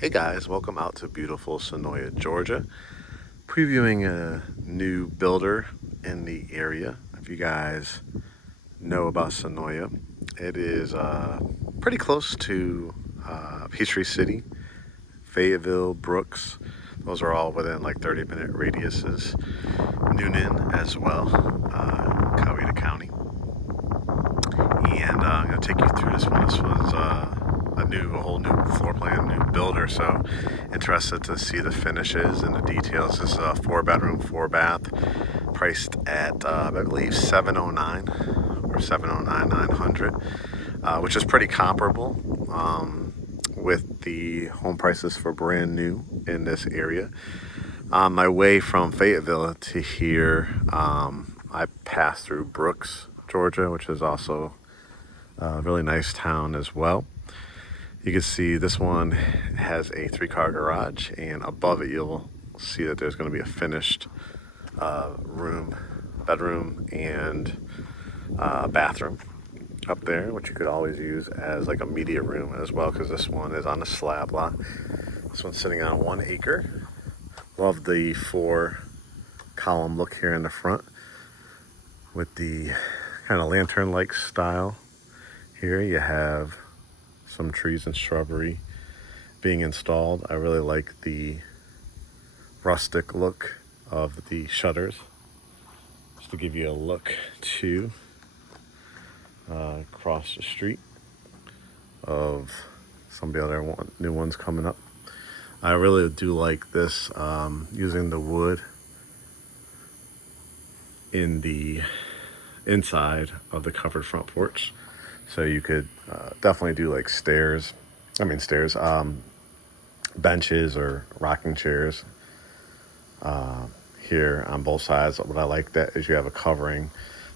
Hey guys, welcome out to beautiful Senoia, Georgia. Previewing a new builder in the area. If you guys know about Senoia, it is pretty close to Peachtree City, Fayetteville, Brooks. Those are all within like 30-minute radiuses. Noonan as well, Coweta County. And I'm going to take you through this one. This was a whole new floor plan, new builder. So interested to see the finishes and the details. This is a 4-bedroom, 4-bath, priced at I believe 709 or 709,900, which is pretty comparable with the home prices for brand new in this area. On my way from Fayetteville to here, I passed through Brooks, Georgia, which is also a really nice town as well. You can see this one has a 3-car garage, and above it you'll see that there's going to be a finished bedroom, and bathroom up there, which you could always use as like a media room as well, because this one is on a slab lot. This one's sitting on 1 acre. Love the 4-column look here in the front with the kind of lantern-like style. Here you have some trees and shrubbery being installed. I really like the rustic look of the shutters. Just to give you a look to across the street of some of the other new ones coming up. I really do like this, using the wood in the inside of the covered front porch. So you could definitely do like benches or rocking chairs here on both sides. What I like that is you have a covering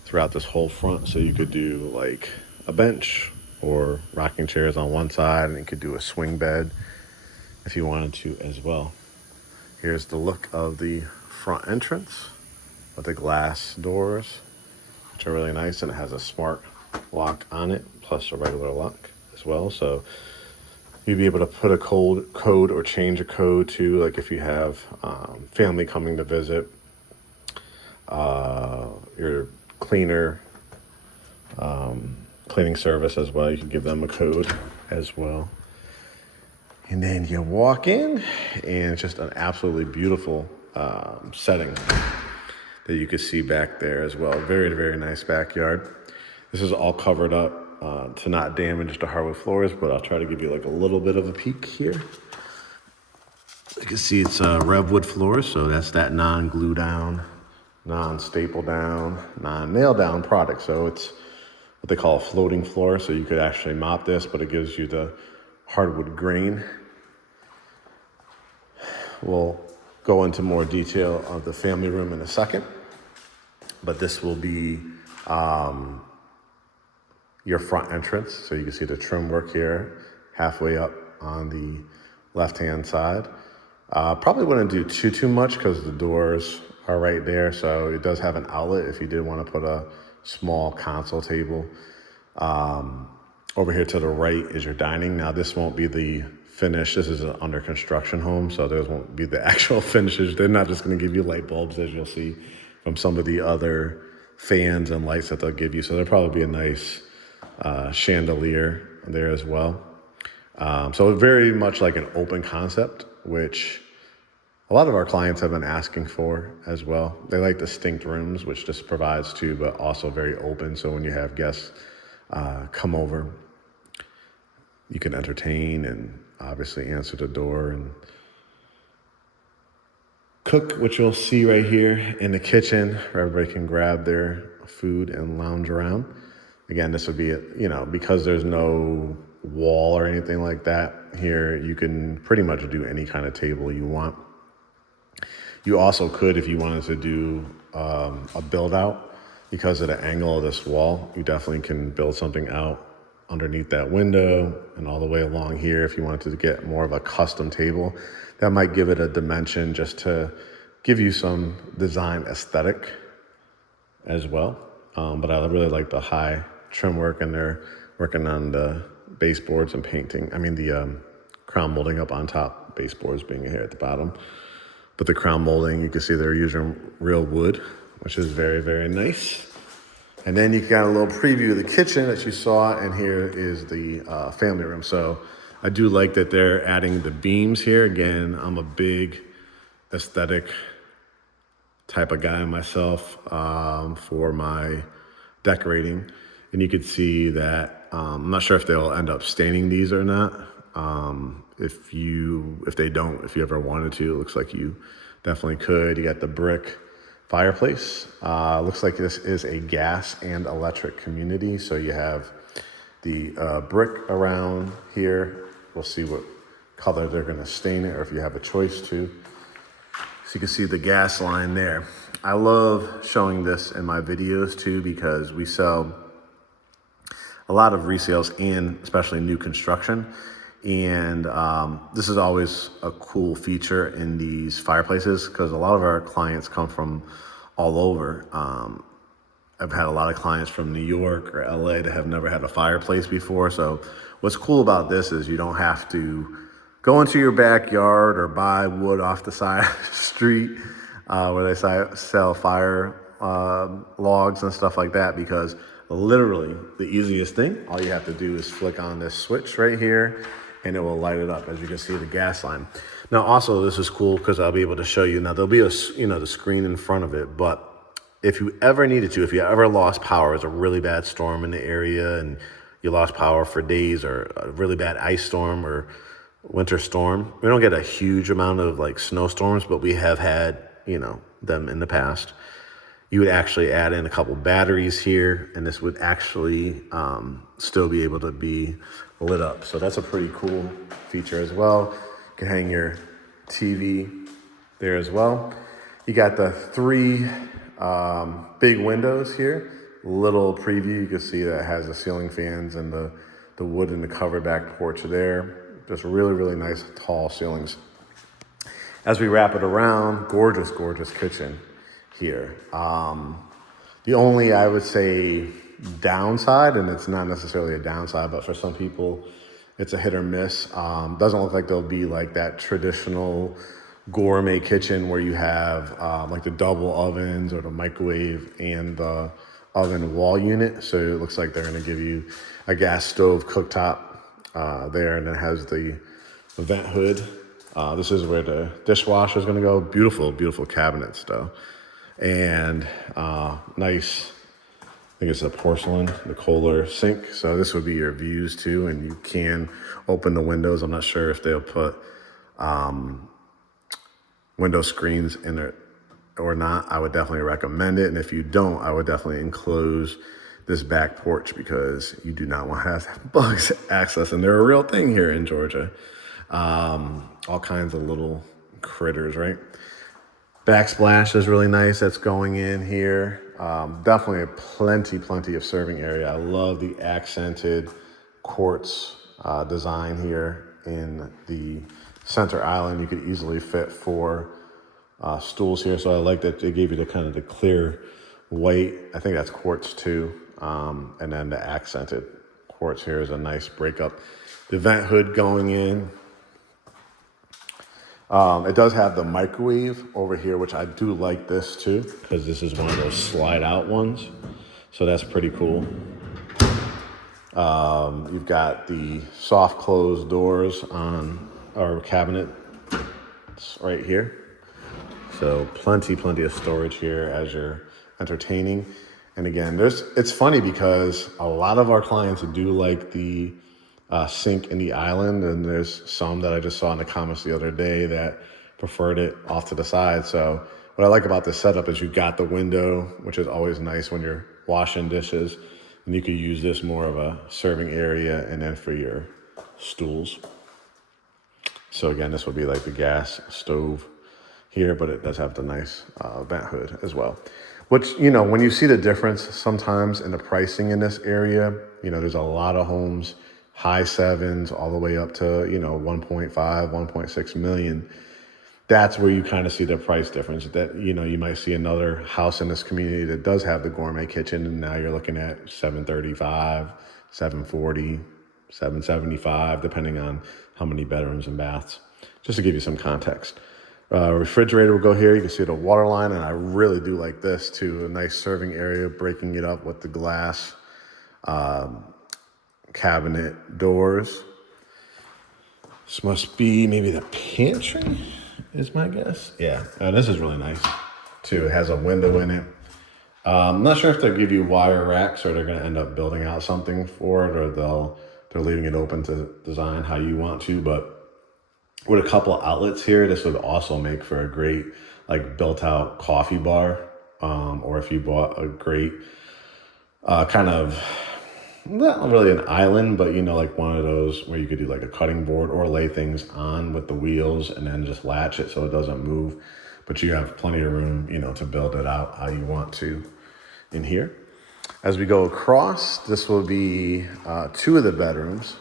throughout this whole front. So you could do like a bench or rocking chairs on one side, and you could do a swing bed if you wanted to as well. Here's the look of the front entrance with the glass doors, which are really nice, and it has a smart lock on it, plus a regular lock as well. So you'd be able to put a code or change a code to, like if you have family coming to visit, your cleaning service as well. You can give them a code as well. And then you walk in, and it's just an absolutely beautiful setting that you can see back there as well. Very, very nice backyard. This is all covered up to not damage the hardwood floors, but I'll try to give you like a little bit of a peek here. You can see it's Revwood floors, so that's that non-glue down, non-staple down, non-nail down product. So it's what they call a floating floor, so you could actually mop this, but it gives you the hardwood grain. We'll go into more detail of the family room in a second, but this will be your front entrance. So you can see the trim work here halfway up on the left-hand side. Probably wouldn't do too much because the doors are right there. So it does have an outlet if you did want to put a small console table. Over here to the right is your dining. Now this won't be the finish. This is an under construction home, so there won't be the actual finishes. They're not just going to give you light bulbs, as you'll see from some of the other fans and lights that they'll give you. So there'll probably be a nice chandelier there as well. So very much like an open concept, which a lot of our clients have been asking for as well. They like distinct rooms, which this provides too, but also very open. So when you have guests come over, you can entertain and obviously answer the door and cook, which you'll see right here in the kitchen, where everybody can grab their food and lounge around. Again, this would be, because there's no wall or anything like that here, you can pretty much do any kind of table you want. You also could, if you wanted to do a build out, because of the angle of this wall, you definitely can build something out underneath that window and all the way along here. If you wanted to get more of a custom table, that might give it a dimension just to give you some design aesthetic as well. But I really like the high trim work, and they're working on the baseboards and painting. The crown molding up on top, baseboards being here at the bottom. But the crown molding, you can see they're using real wood, which is very, very nice. And then you got a little preview of the kitchen that you saw, and here is the family room. So I do like that they're adding the beams here. Again, I'm a big aesthetic type of guy myself for my decorating. And you could see that, I'm not sure if they'll end up staining these or not. If they don't, if you ever wanted to, it looks like you definitely could. You got the brick fireplace. Looks like this is a gas and electric community. So you have the brick around here. We'll see what color they're gonna stain it, or if you have a choice to. So you can see the gas line there. I love showing this in my videos too, because we sell a lot of resales and especially new construction. And this is always a cool feature in these fireplaces, because a lot of our clients come from all over. I've had a lot of clients from New York or LA that have never had a fireplace before. So what's cool about this is you don't have to go into your backyard or buy wood off the side of the street where they sell fire logs and stuff like that, because literally the easiest thing, all you have to do is flick on this switch right here and it will light it up. As you can see, the gas line. Now also this is cool because I'll be able to show you, now there'll be the screen in front of it, but if you ever needed to, if you ever lost power, it's a really bad storm in the area and you lost power for days, or a really bad ice storm or winter storm. We don't get a huge amount of like snowstorms, but we have had, them in the past. You would actually add in a couple batteries here, and this would actually still be able to be lit up. So that's a pretty cool feature as well. You can hang your TV there as well. You got the 3 big windows here. Little preview, you can see that it has the ceiling fans and the wood and the covered back porch there. Just really, really nice tall ceilings. As we wrap it around, gorgeous, gorgeous kitchen here. The only, I would say, downside, and it's not necessarily a downside, but for some people, it's a hit or miss. Doesn't look like there'll be like that traditional gourmet kitchen where you have like the double ovens or the microwave and the oven wall unit. So it looks like they're gonna give you a gas stove cooktop there, and it has the vent hood. This is where the dishwasher is gonna go. Beautiful, beautiful cabinets though. And nice, I think it's a porcelain, the Kohler sink. So this would be your views too, and you can open the windows. I'm not sure if they'll put window screens in it or not. I would definitely recommend it. And if you don't, I would definitely enclose this back porch, because you do not want to have bugs access. And they're a real thing here in Georgia. All kinds of little critters, right? Backsplash is really nice. That's going in here. Definitely plenty of serving area. I love the accented quartz design here in the center island. You could easily fit 4 stools here. So I like that they gave you the kind of the clear white. I think that's quartz too. And then the accented quartz here is a nice breakup. The vent hood going in. It does have the microwave over here, which I do like this too, because this is one of those slide out ones. So that's pretty cool. You've got the soft closed doors on our cabinet right here. So plenty of storage here as you're entertaining. And again, it's funny because a lot of our clients do like the sink in the island, and there's some that I just saw in the comments the other day that preferred it off to the side. So what I like about this setup is you got the window, which is always nice when you're washing dishes, and you could use this more of a serving area and then for your stools. So again, this would be like the gas stove here, but it does have the nice vent hood as well. Which, when you see the difference sometimes in the pricing in this area, there's a lot of homes, high 7s all the way up to, 1.5, 1.6 million. That's where you kind of see the price difference. That, you might see another house in this community that does have the gourmet kitchen, and now you're looking at 735, 740, 775, depending on how many bedrooms and baths, just to give you some context. Refrigerator will go here. You can see the water line, and I really do like this too. A nice serving area, breaking it up with the glass cabinet doors. This must be maybe the pantry, is my guess. Yeah, this is really nice too. It has a window in it. I'm not sure if they'll give you wire racks or they're going to end up building out something for it, or they're leaving it open to design how you want to. But with a couple of outlets here, this would also make for a great like built out coffee bar. Or if you bought a great kind of, not really an island, but you know, like one of those where you could do like a cutting board or lay things on with the wheels and then just latch it so it doesn't move. But you have plenty of room, you know, to build it out how you want to in here. As we go across, this will be 2 of the bedrooms.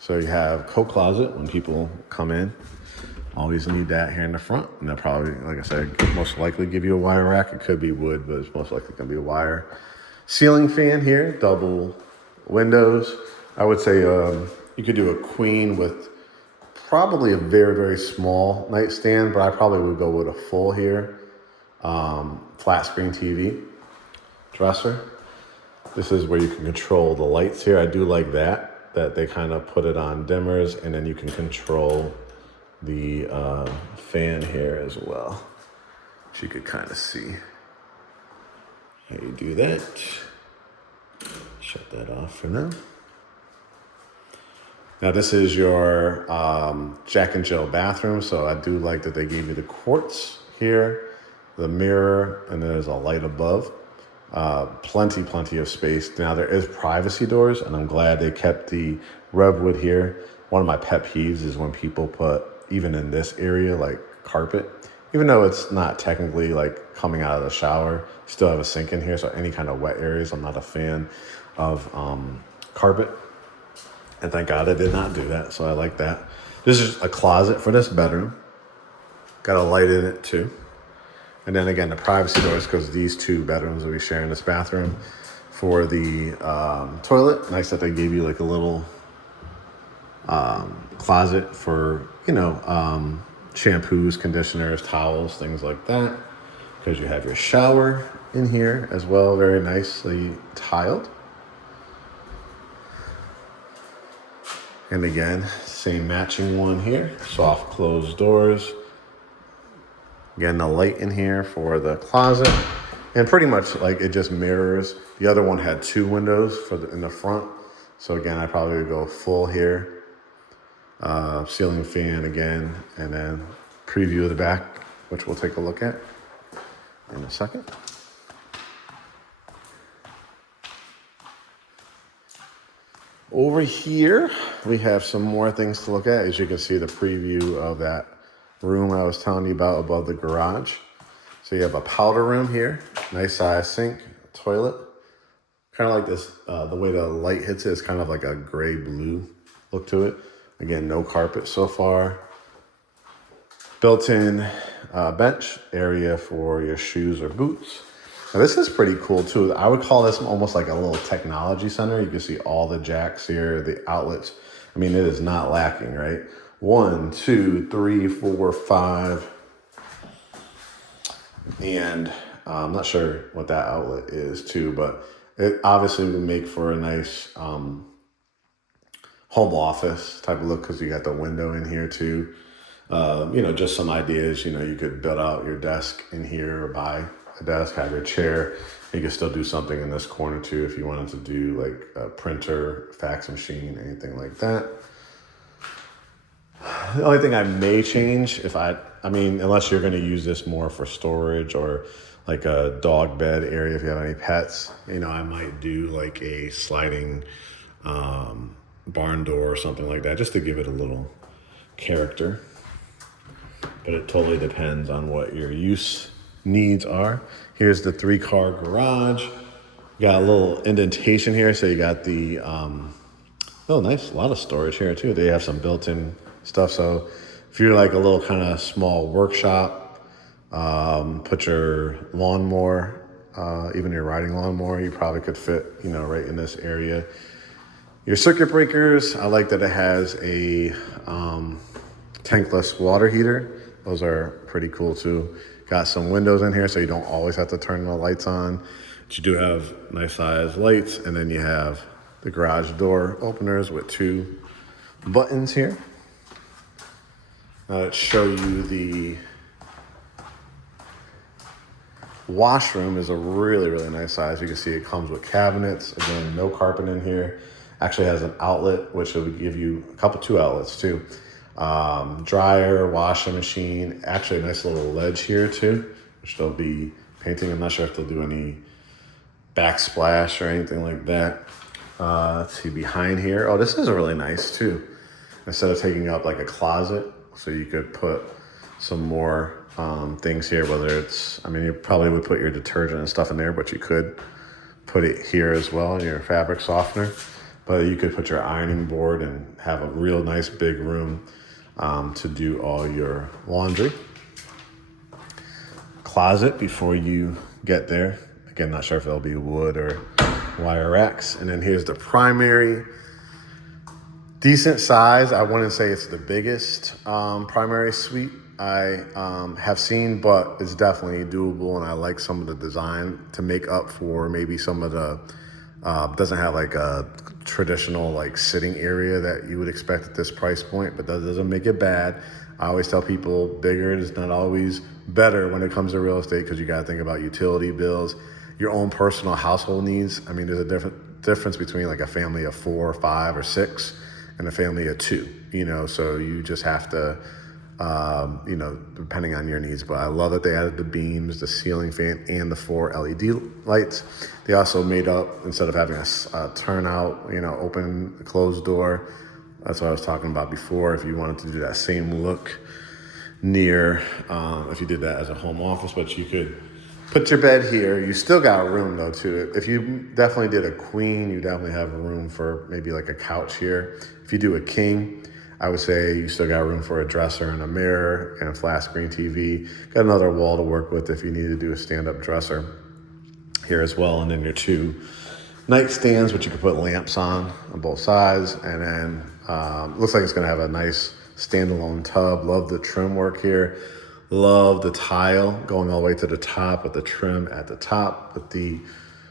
So you have coat closet when people come in. Always need that here in the front. And they'll probably, like I said, most likely give you a wire rack. It could be wood, but it's most likely going to be a wire. Ceiling fan here, double windows. I would say you could do a queen with probably a very, very small nightstand, but I probably would go with a full here. Flat screen TV, dresser. This is where you can control the lights here. I do like that they kind of put it on dimmers, and then you can control the fan here as well, which you could kind of see how you do that. Shut that off for now. Now this is your Jack and Jill bathroom. So I do like that they gave you the quartz here, the mirror, and there's a light above. Plenty of space. Now there is privacy doors, and I'm glad they kept the redwood here. One of my pet peeves is when people put, even in this area, like carpet, even though it's not technically like coming out of the shower, you still have a sink in here. So any kind of wet areas, I'm not a fan of carpet. And thank God I did not do that. So I like that. This is a closet for this bedroom. Got a light in it too. And then again, the privacy doors, because these 2 bedrooms will be sharing this bathroom. For the toilet, nice that they gave you like a little closet for, you know, shampoos, conditioners, towels, things like that. Because you have your shower in here as well, very nicely tiled. And again, same matching one here, soft closed doors. Again, the light in here for the closet, and pretty much like it just mirrors. The other one had 2 windows in the front. So again, I probably would go full here. Ceiling fan again, and then preview of the back, which we'll take a look at in a second. Over here, we have some more things to look at. As you can see, the preview of that room I was telling you about above the garage. So you have a powder room here, nice size sink, toilet. Kind of like this, the way the light hits it is kind of like a gray blue look to it. Again, no carpet so far. Built-in bench area for your shoes or boots. Now this is pretty cool too. I would call this almost like a little technology center. You can see all the jacks here, the outlets. I mean, it is not lacking, right? 1, 2, 3, 4, 5. And I'm not sure what that outlet is too, but it obviously would make for a nice home office type of look, because you got the window in here too. You know, just some ideas. You know, you could build out your desk in here, or buy a desk, have your chair. You could still do something in this corner too if you wanted to do like a printer, fax machine, anything like that. The only thing I may change, unless you're going to use this more for storage or like a dog bed area if you have any pets, you know, I might do like a sliding barn door or something like that, just to give it a little character. But it totally depends on what your use needs are. Here's the 3-car garage. Got a little indentation here, so you got the oh, nice, a lot of storage here too. They have some built-in stuff. So if you're like a little kind of small workshop, put your lawnmower, even your riding lawnmower, you probably could fit, you know, right in this area. Your circuit breakers, I like that it has a tankless water heater. Those are pretty cool too. Got some windows in here so you don't always have to turn the lights on. But you do have nice size lights, and then you have the garage door openers with 2 buttons here. Now let's show you the washroom. Is a really, really nice size. You can see it comes with cabinets. Again, no carpet in here. Actually has an outlet, which will give you two outlets too. Dryer, washing machine, actually a nice little ledge here too, which they'll be painting. I'm not sure if they'll do any backsplash or anything like that. Let's see behind here. Oh, this is really nice too. Instead of taking up like a closet, so you could put some more things here, whether it's, I mean, you probably would put your detergent and stuff in there, but you could put it here as well, your fabric softener. But you could put your ironing board and have a real nice big room to do all your laundry. Closet before you get there. Again, not sure if it'll be wood or wire racks. And then here's the primary. Decent size. I wouldn't say it's the biggest primary suite I have seen, but it's definitely doable. And I like some of the design to make up for maybe some of the, doesn't have like a traditional like sitting area that you would expect at this price point, but that doesn't make it bad. I always tell people bigger is not always better when it comes to real estate, because you got to think about utility bills, your own personal household needs. I mean, there's a difference between like a family of 4 or 5 or 6 and a family of 2, you know, so you just have to, you know, depending on your needs. But I love that they added the beams, the ceiling fan, and the 4 LED lights. They also made up, instead of having a turnout, you know, open, closed door. That's what I was talking about before. If you wanted to do that same look near, if you did that as a home office, but you could put your bed here. You still got room though too. If you definitely did a queen, you definitely have room for maybe like a couch here. If you do a king, I would say you still got room for a dresser and a mirror and a flat screen TV. Got another wall to work with if you need to do a stand-up dresser here as well. And then your 2 nightstands, which you can put lamps on both sides. And then looks like it's gonna have a nice standalone tub. Love the trim work here. Love the tile going all the way to the top with the trim at the top with the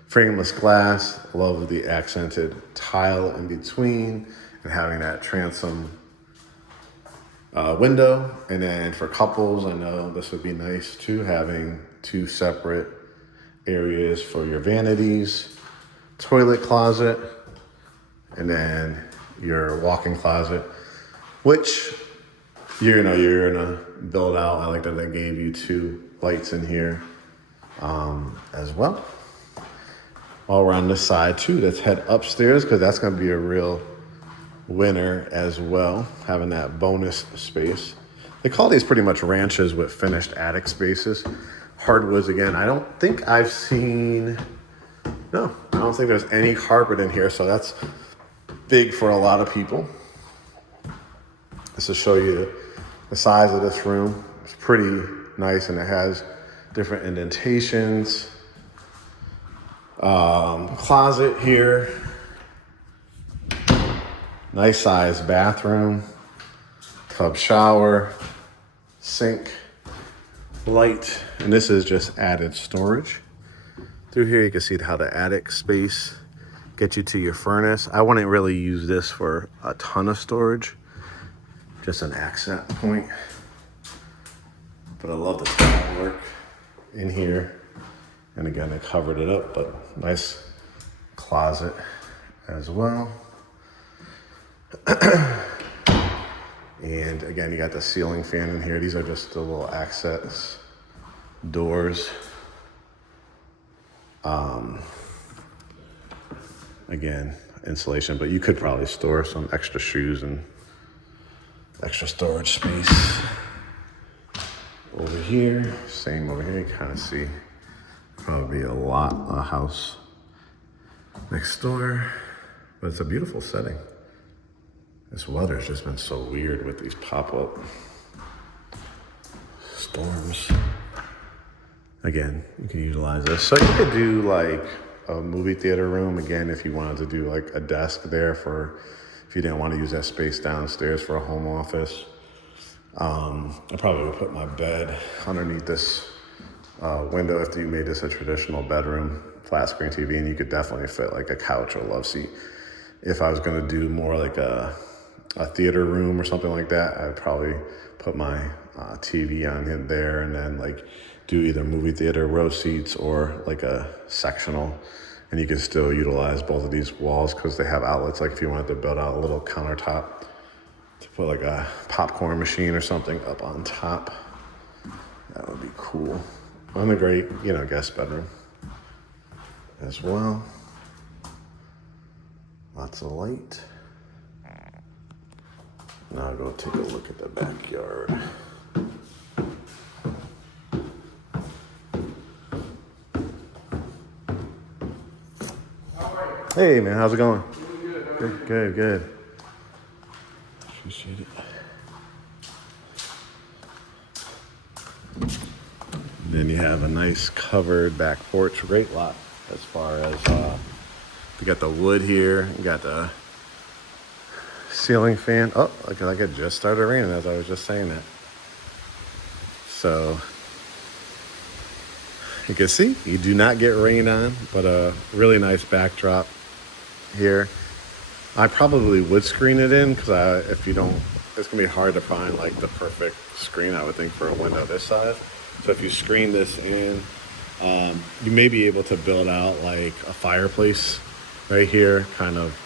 frameless glass. Love the accented tile in between and having that transom window. And then for couples, I know this would be nice too, having 2 separate areas for your vanities, toilet closet, and then your walk-in closet, which you're gonna build out. I like that they gave you 2 lights in here as well. All around this side too. Let's head upstairs, because that's gonna be a real winner as well, having that bonus space. They call these pretty much ranches with finished attic spaces. Hardwoods again. I don't think I've seen, no, I don't think there's any carpet in here, so that's big for a lot of people. Just to show you the size of this room. It's pretty nice, and it has different indentations. Closet here. Nice size bathroom, tub shower, sink, light, and this is just added storage. Through here you can see how the attic space gets you to your furnace. I wouldn't really use this for a ton of storage, just an accent point. But I love the tile work in here. And again, I covered it up, but nice closet as well. And again, you got the ceiling fan in here. These are just the little access doors. Again, insulation, but you could probably store some extra shoes and extra storage space. Over here, same over here, you kind of see probably a house next door, but it's a beautiful setting. This weather's just been so weird with these pop-up storms. Again, you can utilize this. So you could do like a movie theater room. Again, if you wanted to do like a desk there for, if you didn't want to use that space downstairs for a home office. I probably would put my bed underneath this window if you made this a traditional bedroom, flat screen TV, and you could definitely fit like a couch or love seat. If I was going to do more like a theater room or something like that, I'd probably put my TV on in there and then like do either movie theater row seats or like a sectional. And you can still utilize both of these walls because they have outlets. Like if you wanted to build out a little countertop to put like a popcorn machine or something up on top, that would be cool. And a great, guest bedroom as well. Lots of light. Now I'll go take a look at the backyard. Hey man, how's it going? Good, good. Appreciate it. Then you have a nice covered back porch, great lot as far as you got the wood here, you got the ceiling fan. Oh, like it just started raining as I was just saying that. So you can see you do not get rain on, but a really nice backdrop here. I probably would screen it in because if you don't, it's gonna be hard to find like the perfect screen, I would think, for a window this size. So if you screen this in, you may be able to build out like a fireplace right here, kind of,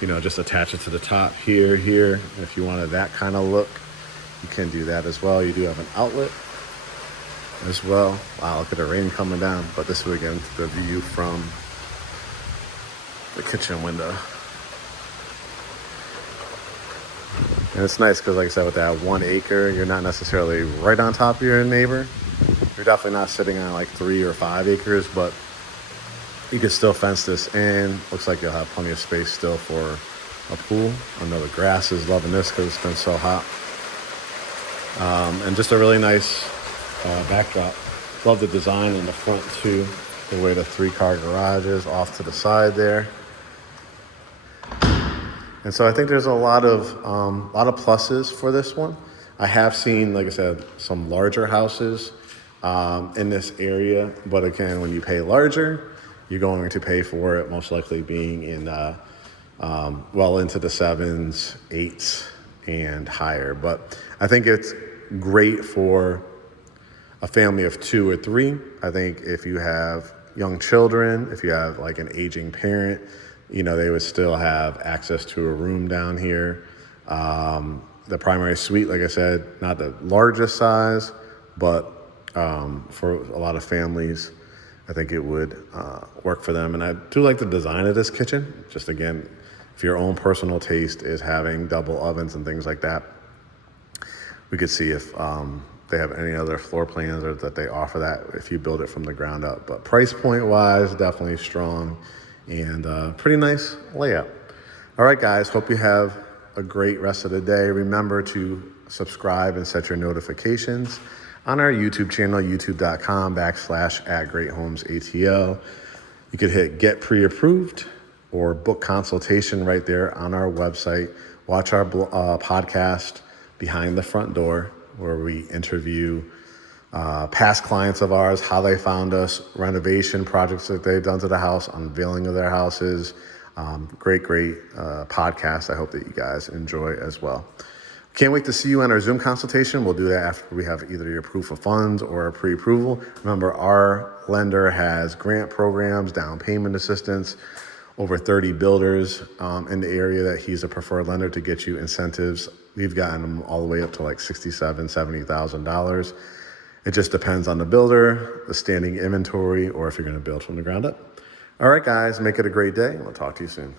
just attach it to the top here. If you wanted that kind of look, you can do that as well. You do have an outlet as well. Wow, look at the rain coming down. But this is again the view from the kitchen window. And it's nice because, like I said, with that 1 acre, you're not necessarily right on top of your neighbor. You're definitely not sitting on like 3 or 5 acres, but you can still fence this in. Looks like you'll have plenty of space still for a pool. I know the grass is loving this because it's been so hot. And just a really nice backdrop. Love the design in the front too. The way the 3-car garage is off to the side there. And so I think there's a lot of pluses for this one. I have seen, like I said, some larger houses in this area, but again, when you pay larger, you're going to pay for it most likely being in well into the 7s, 8s, and higher. But I think it's great for a family of 2 or 3. I think if you have young children, if you have like an aging parent, they would still have access to a room down here. The primary suite, like I said, not the largest size, but for a lot of families, I think it would work for them. And I do like the design of this kitchen. Just again, if your own personal taste is having double ovens and things like that, we could see if they have any other floor plans or that they offer that if you build it from the ground up. But price point wise, definitely strong and pretty nice layout. All right, guys, hope you have a great rest of the day. Remember to subscribe and set your notifications on our YouTube channel, youtube.com/@GreatHomesATL. You could hit get pre-approved or book consultation right there on our website. Watch our podcast, Behind the Front Door, where we interview past clients of ours, how they found us, renovation projects that they've done to the house, unveiling of their houses. Great podcast. I hope that you guys enjoy as well. Can't wait to see you on our Zoom consultation. We'll do that after we have either your proof of funds or a pre-approval. Remember, our lender has grant programs, down payment assistance, over 30 builders in the area that he's a preferred lender to get you incentives. We've gotten them all the way up to like $67,000, $70,000. It just depends on the builder, the standing inventory, or if you're going to build from the ground up. All right, guys, make it a great day. We'll talk to you soon.